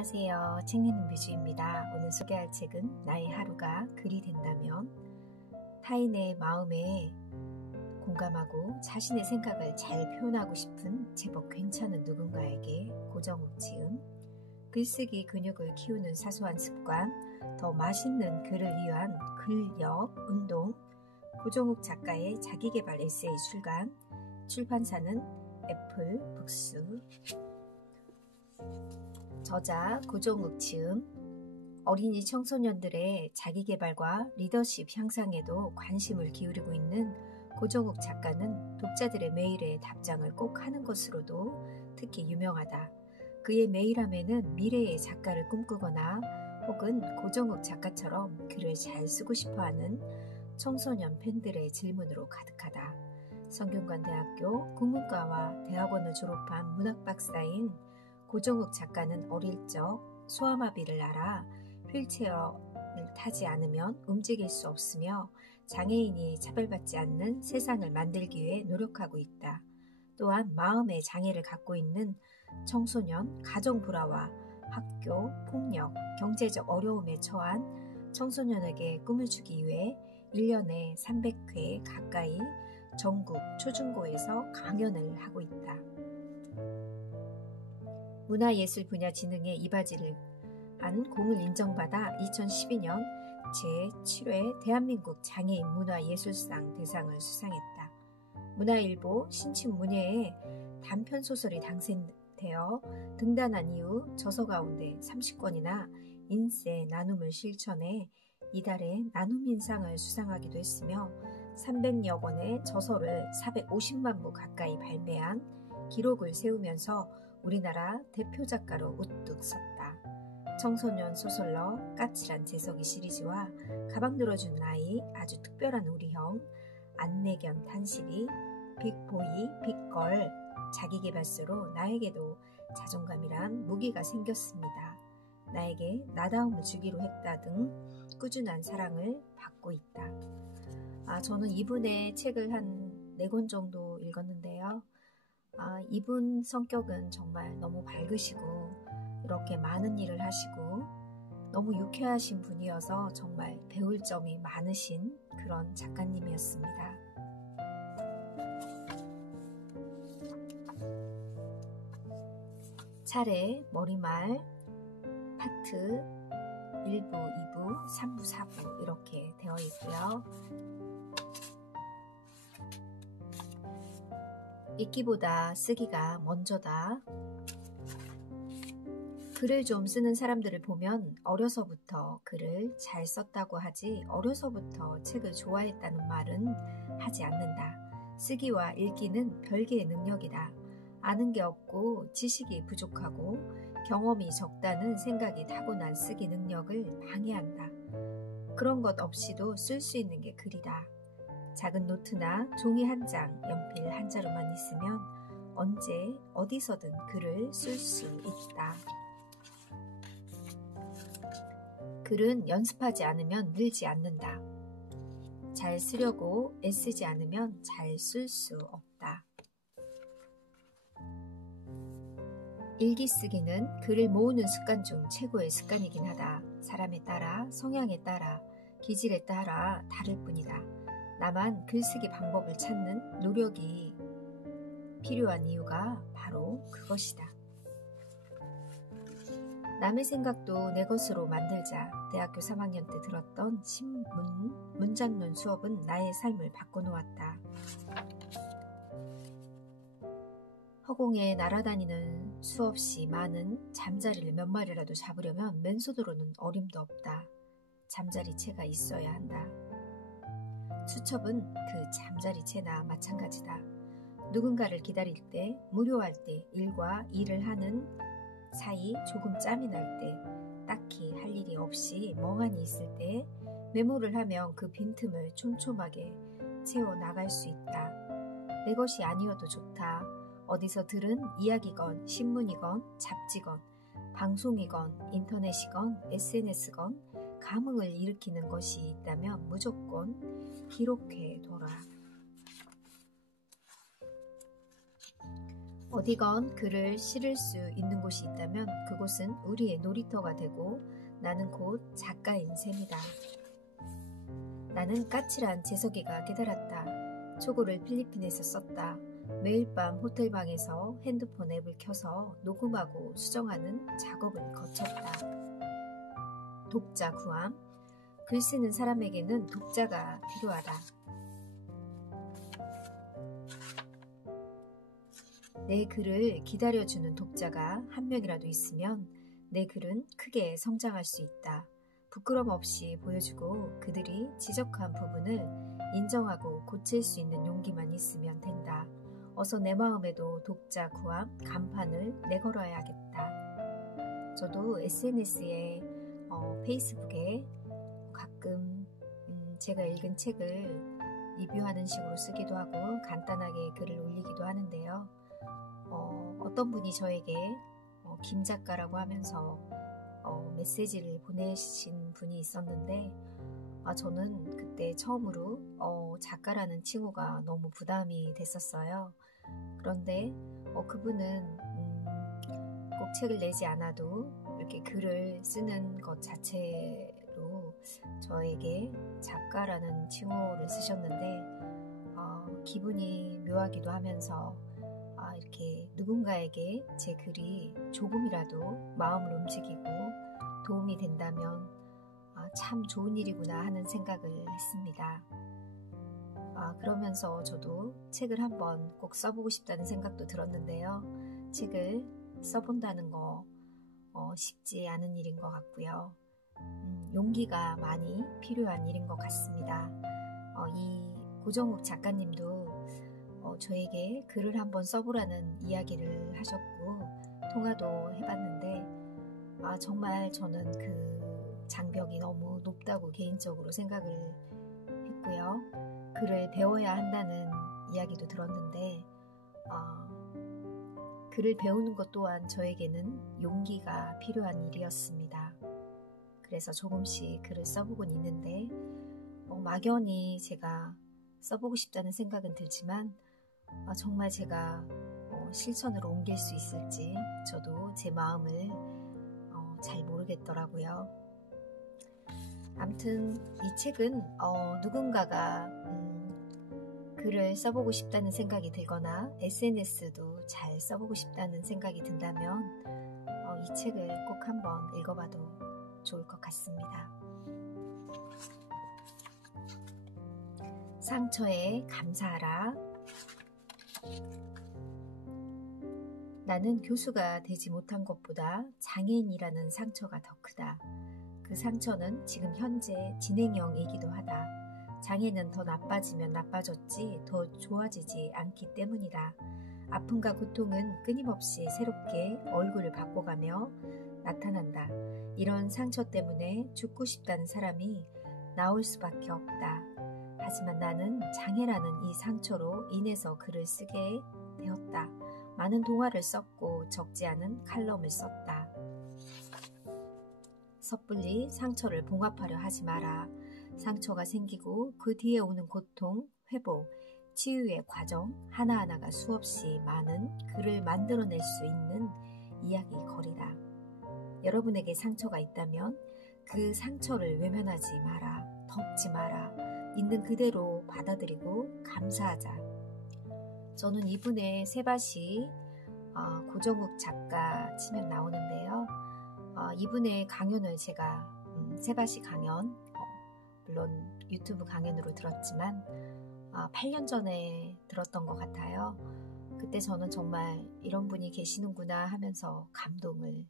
안녕하세요. 책 읽는 뮤즈입니다. 오늘 소개할 책은 나의 하루가 글이 된다면. 타인의 마음에 공감하고 자신의 생각을 잘 표현하고 싶은 제법 괜찮은 누군가에게 고정욱 지음. 글쓰기 근육을 키우는 사소한 습관, 더 맛있는 글을 위한 글력, 운동. 고정욱 작가의 자기계발 에세이 출간. 출판사는 애플 북스. 저자 고정욱 지음. 어린이 청소년들의 자기계발과 리더십 향상에도 관심을 기울이고 있는 고정욱 작가는 독자들의 메일에 답장을 꼭 하는 것으로도 특히 유명하다. 그의 메일함에는 미래의 작가를 꿈꾸거나 혹은 고정욱 작가처럼 글을 잘 쓰고 싶어하는 청소년 팬들의 질문으로 가득하다. 성균관대학교 국문과와 대학원을 졸업한 문학박사인 고정욱 작가는 어릴 적 소아마비를 앓아 휠체어를 타지 않으면 움직일 수 없으며 장애인이 차별받지 않는 세상을 만들기 위해 노력하고 있다. 또한 마음의 장애를 갖고 있는 청소년, 가정 불화와 학교, 폭력, 경제적 어려움에 처한 청소년에게 꿈을 주기 위해 1년에 300회 가까이 전국 초중고에서 강연을 하고 있다. 문화예술 분야 진흥에 이바지를 한 공을 인정받아 2012년 제7회 대한민국 장애인 문화예술상 대상을 수상했다. 문화일보 신춘문예에 단편소설이 당선되어 등단한 이후 저서 가운데 30권이나 인세 나눔을 실천해 이달에 나눔인상을 수상하기도 했으며 300여 권의 저서를 450만 부 가까이 발매한 기록을 세우면서 우리나라 대표 작가로 우뚝 섰다. 청소년 소설러 까칠한 재석이 시리즈와 가방 들어준 아이, 아주 특별한 우리 형, 안내견 탄실이, 빅보이, 빅걸, 자기계발서로 나에게도 자존감이란 무기가 생겼습니다. 나에게 나다움을 주기로 했다 등 꾸준한 사랑을 받고 있다. 저는 이분의 책을 한 4권 정도 읽었는데요. 이분 성격은 정말 너무 밝으시고 이렇게 많은 일을 하시고 너무 유쾌하신 분이어서 정말 배울 점이 많으신 그런 작가님이었습니다. 차례, 머리말, 파트 1부, 2부, 3부, 4부 이렇게 되어 있고요. 읽기보다 쓰기가 먼저다. 글을 좀 쓰는 사람들을 보면 어려서부터 글을 잘 썼다고 하지 어려서부터 책을 좋아했다는 말은 하지 않는다. 쓰기와 읽기는 별개의 능력이다. 아는 게 없고 지식이 부족하고 경험이 적다는 생각이 타고난 쓰기 능력을 방해한다. 그런 것 없이도 쓸 수 있는 게 글이다. 작은 노트나 종이 한 장, 연필 한 자루만 있으면 언제 어디서든 글을 쓸 수 있다. 글은 연습하지 않으면 늘지 않는다. 잘 쓰려고 애쓰지 않으면 잘 쓸 수 없다. 일기 쓰기는 글을 모으는 습관 중 최고의 습관이긴 하다. 사람에 따라, 성향에 따라, 기질에 따라 다를 뿐이다. 나만 글쓰기 방법을 찾는 노력이 필요한 이유가 바로 그것이다. 남의 생각도 내 것으로 만들자. 대학교 3학년 때 들었던 신문, 문장론 수업은 나의 삶을 바꿔놓았다. 허공에 날아다니는 수없이 많은 잠자리를 몇 마리라도 잡으려면 맨손으로는 어림도 없다. 잠자리채가 있어야 한다. 수첩은 그 잠자리채나 마찬가지다. 누군가를 기다릴 때, 무료할 때, 일과 일을 하는 사이 조금 짬이 날 때, 딱히 할 일이 없이 멍하니 있을 때 메모를 하면 그 빈틈을 촘촘하게 채워나갈 수 있다. 내 것이 아니어도 좋다. 어디서 들은 이야기건 신문이건 잡지건 방송이건 인터넷이건 SNS건 감흥을 일으키는 것이 있다면 무조건 기록해둬라. 어디건 글을 실을 수 있는 곳이 있다면 그곳은 우리의 놀이터가 되고 나는 곧 작가인 셈이다. 나는 까칠한 재석이가 깨달았다. 초고를 필리핀에서 썼다. 매일 밤 호텔방에서 핸드폰 앱을 켜서 녹음하고 수정하는 작업을 거쳤다. 독자 구함. 글 쓰는 사람에게는 독자가 필요하다. 내 글을 기다려주는 독자가 한 명이라도 있으면 내 글은 크게 성장할 수 있다. 부끄럼 없이 보여주고 그들이 지적한 부분을 인정하고 고칠 수 있는 용기만 있으면 된다. 어서 내 마음에도 독자 구함 간판을 내걸어야겠다. 저도 SNS에 페이스북에 가끔 제가 읽은 책을 리뷰하는 식으로 쓰기도 하고 간단하게 글을 올리기도 하는데요. 어떤 분이 저에게 김 작가라고 하면서 메시지를 보내신 분이 있었는데 저는 그때 처음으로 작가라는 칭호가 너무 부담이 됐었어요. 그런데 그분은 꼭 책을 내지 않아도 이렇게 글을 쓰는 것 자체로 저에게 작가라는 칭호를 쓰셨는데 기분이 묘하기도 하면서 이렇게 누군가에게 제 글이 조금이라도 마음을 움직이고 도움이 된다면 참 좋은 일이구나 하는 생각을 했습니다. 그러면서 저도 책을 한번 꼭 써보고 싶다는 생각도 들었는데요. 책을 써본다는 거 쉽지 않은 일인 것 같고요. 용기가 많이 필요한 일인 것 같습니다. 이 고정욱 작가님도 저에게 글을 한번 써보라는 이야기를 하셨고 통화도 해봤는데 정말 저는 그 장벽이 너무 높다고 개인적으로 생각을 했고요. 글을 배워야 한다는 이야기도 들었는데 글을 배우는 것 또한 저에게는 용기가 필요한 일이었습니다. 그래서 조금씩 글을 써보곤 있는데 막연히 제가 써보고 싶다는 생각은 들지만 정말 제가 실천으로 옮길 수 있을지 저도 제 마음을 잘 모르겠더라고요. 아무튼 이 책은 누군가가 글을 써보고 싶다는 생각이 들거나 SNS도 잘 써보고 싶다는 생각이 든다면 이 책을 꼭 한번 읽어봐도 좋을 것 같습니다. 상처에 감사하라. 나는 교수가 되지 못한 것보다 장애인이라는 상처가 더 크다. 그 상처는 지금 현재 진행형이기도 하다. 장애는 더 나빠지면 나빠졌지 더 좋아지지 않기 때문이다. 아픔과 고통은 끊임없이 새롭게 얼굴을 바꿔가며 나타난다. 이런 상처 때문에 죽고 싶다는 사람이 나올 수밖에 없다. 하지만 나는 장애라는 이 상처로 인해서 글을 쓰게 되었다. 많은 동화를 썼고 적지 않은 칼럼을 썼다. 섣불리 상처를 봉합하려 하지 마라. 상처가 생기고 그 뒤에 오는 고통, 회복, 치유의 과정 하나하나가 수없이 많은 글을 만들어낼 수 있는 이야기 거리다. 여러분에게 상처가 있다면 그 상처를 외면하지 마라. 덮지 마라. 있는 그대로 받아들이고 감사하자. 저는 이분의 세바시 고정욱 작가 치면 나오는데요. 이분의 강연을 제가 세바시 강연 물론 유튜브 강연으로 들었지만 8년 전에 들었던 것 같아요. 그때 저는 정말 이런 분이 계시는구나 하면서 감동을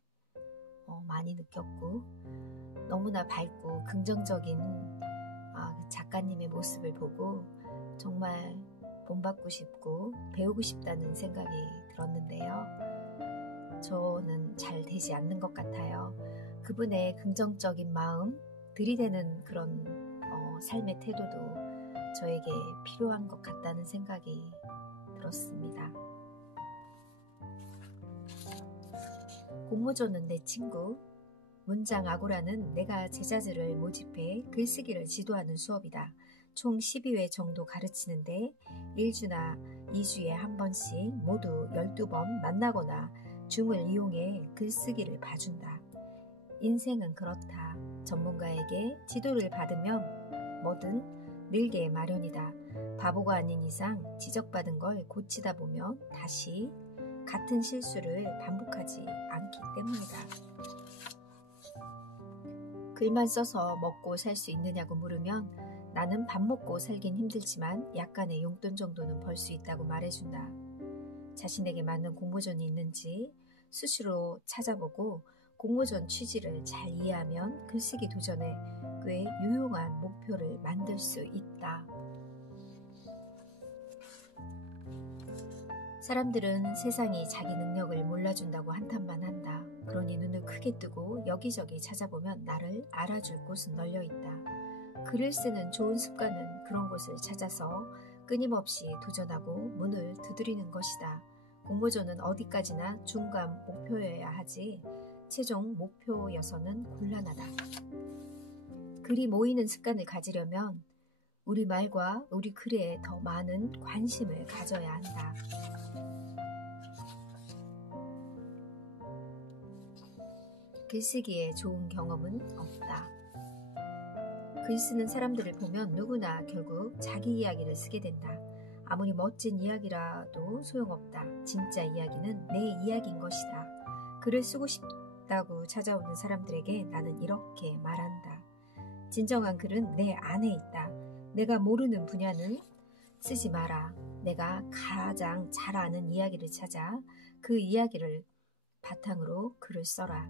많이 느꼈고 너무나 밝고 긍정적인 작가님의 모습을 보고 정말 본받고 싶고 배우고 싶다는 생각이 들었는데요. 저는 잘 되지 않는 것 같아요. 그분의 긍정적인 마음, 들이대는 그런 삶의 태도도 저에게 필요한 것 같다는 생각이 들었습니다. 공모전은 내 친구, 문장 아고라는 내가 제자들을 모집해 글쓰기를 지도하는 수업이다. 총 12회 정도 가르치는데 1주나 2주에 한 번씩 모두 12번 만나거나 줌을 이용해 글쓰기를 봐준다. 인생은 그렇다. 전문가에게 지도를 받으면 뭐든 늘게 마련이다. 바보가 아닌 이상 지적받은 걸 고치다 보면 다시 같은 실수를 반복하지 않기 때문이다. 글만 써서 먹고 살 수 있느냐고 물으면 나는 밥 먹고 살긴 힘들지만 약간의 용돈 정도는 벌 수 있다고 말해준다. 자신에게 맞는 공모전이 있는지 수시로 찾아보고 공모전 취지를 잘 이해하면 글쓰기 도전에 꽤 유용한 목표를 만들 수 있다. 사람들은 세상이 자기 능력을 몰라준다고 한탄만 한다. 그러니 눈을 크게 뜨고 여기저기 찾아보면 나를 알아줄 곳은 널려있다. 글을 쓰는 좋은 습관은 그런 곳을 찾아서 끊임없이 도전하고 문을 두드리는 것이다. 공모전은 어디까지나 중간 목표여야 하지 최종 목표여서는 곤란하다. 글이 모이는 습관을 가지려면 우리 말과 우리 글에 더 많은 관심을 가져야 한다. 글쓰기에 좋은 경험은 없다. 글 쓰는 사람들을 보면 누구나 결국 자기 이야기를 쓰게 된다. 아무리 멋진 이야기라도 소용없다. 진짜 이야기는 내 이야기인 것이다. 글을 쓰고 싶다고 찾아오는 사람들에게 나는 이렇게 말한다. 진정한 글은 내 안에 있다. 내가 모르는 분야는 쓰지 마라. 내가 가장 잘 아는 이야기를 찾아 그 이야기를 바탕으로 글을 써라.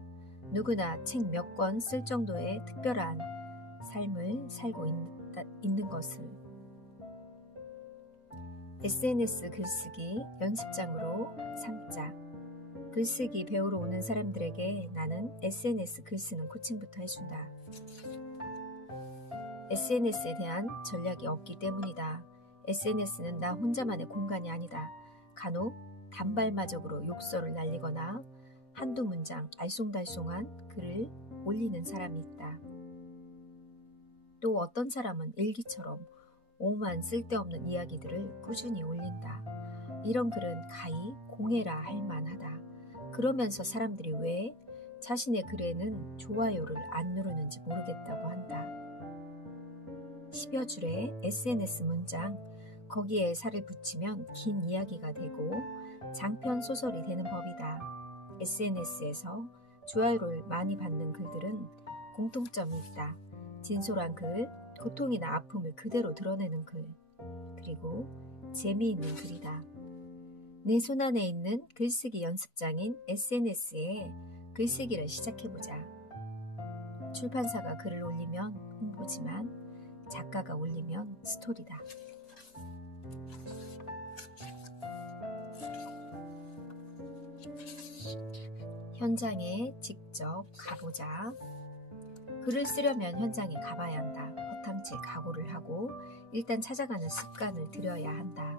누구나 책 몇 권 쓸 정도의 특별한 삶을 살고 있는 것을. SNS 글쓰기 연습장으로 삼자. 글쓰기 배우러 오는 사람들에게 나는 SNS 글쓰는 코칭부터 해준다. SNS에 대한 전략이 없기 때문이다. SNS는 나 혼자만의 공간이 아니다. 간혹 단발마적으로 욕설을 날리거나 한두 문장 알쏭달쏭한 글을 올리는 사람이 있다. 또 어떤 사람은 일기처럼 오만 쓸데없는 이야기들을 꾸준히 올린다. 이런 글은 가히 공해라 할 만하다. 그러면서 사람들이 왜 자신의 글에는 좋아요를 안 누르는지 모르겠다고 한다. 10여 줄의 SNS 문장, 거기에 살을 붙이면 긴 이야기가 되고 장편 소설이 되는 법이다. SNS에서 좋아요를 많이 받는 글들은 공통점이 있다. 진솔한 글, 고통이나 아픔을 그대로 드러내는 글, 그리고 재미있는 글이다. 내 손안에 있는 글쓰기 연습장인 SNS에 글쓰기를 시작해보자. 출판사가 글을 올리면 홍보지만 작가가 올리면 스토리다. 현장에 직접 가보자. 글을 쓰려면 현장에 가봐야 한다. 허탕치 각오를 하고 일단 찾아가는 습관을 들여야 한다.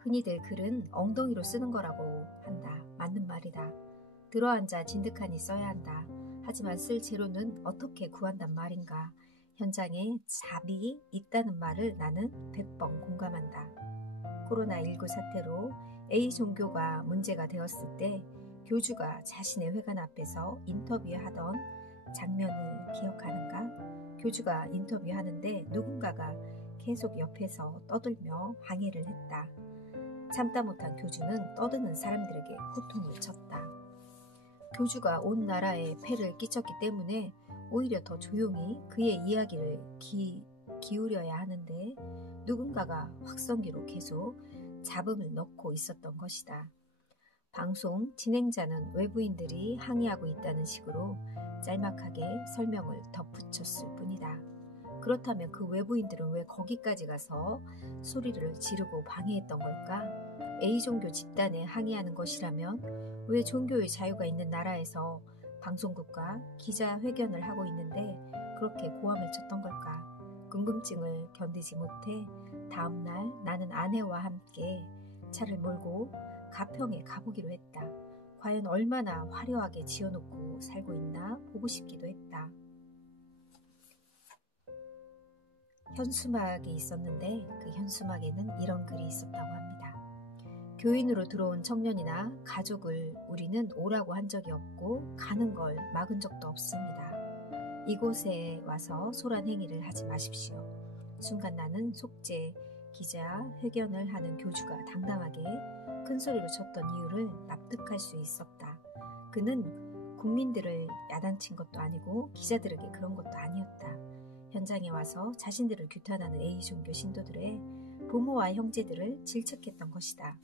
흔히들 글은 엉덩이로 쓰는 거라고 한다. 맞는 말이다. 들어앉아 진득하니 써야 한다. 하지만 쓸 재료는 어떻게 구한단 말인가. 현장에 잡이 있다는 말을 나는 100번 공감한다. 코로나19 사태로 A 종교가 문제가 되었을 때 교주가 자신의 회관 앞에서 인터뷰하던 장면을 기억하는가? 교주가 인터뷰하는데 누군가가 계속 옆에서 떠들며 항의를 했다. 참다 못한 교주는 떠드는 사람들에게 호통을 쳤다. 교주가 온 나라에 폐를 끼쳤기 때문에 오히려 더 조용히 그의 이야기를 기울여야 하는데 누군가가 확성기로 계속 잡음을 넣고 있었던 것이다. 방송 진행자는 외부인들이 항의하고 있다는 식으로 짤막하게 설명을 덧붙였을 뿐이다. 그렇다면 그 외부인들은 왜 거기까지 가서 소리를 지르고 방해했던 걸까? A종교 집단에 항의하는 것이라면 왜 종교의 자유가 있는 나라에서 방송국과 기자회견을 하고 있는데 그렇게 고함을 쳤던 걸까? 궁금증을 견디지 못해 다음날 나는 아내와 함께 차를 몰고 가평에 가보기로 했다. 과연 얼마나 화려하게 지어놓고 살고 있나 보고 싶기도 했다. 현수막이 있었는데 그 현수막에는 이런 글이 있었다고 합니다. 교인으로 들어온 청년이나 가족을 우리는 오라고 한 적이 없고 가는 걸 막은 적도 없습니다. 이곳에 와서 소란 행위를 하지 마십시오. 순간 나는 속죄, 기자, 회견을 하는 교주가 당당하게 큰 소리로 쳤던 이유를 납득할 수 있었다. 그는 국민들을 야단친 것도 아니고 기자들에게 그런 것도 아니었다. 현장에 와서 자신들을 규탄하는 A종교 신도들의 부모와 형제들을 질책했던 것이다.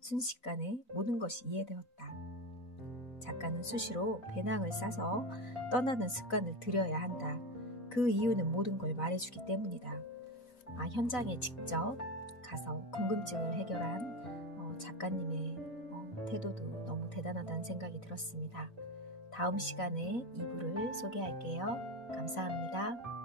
순식간에 모든 것이 이해되었다. 작가는 수시로 배낭을 싸서 떠나는 습관을 들여야 한다. 그 이유는 모든 걸 말해주기 때문이다. 현장에 직접 가서 궁금증을 해결한 작가님의 태도도 너무 대단하다는 생각이 들었습니다. 다음 시간에 2부를 소개할게요. 감사합니다.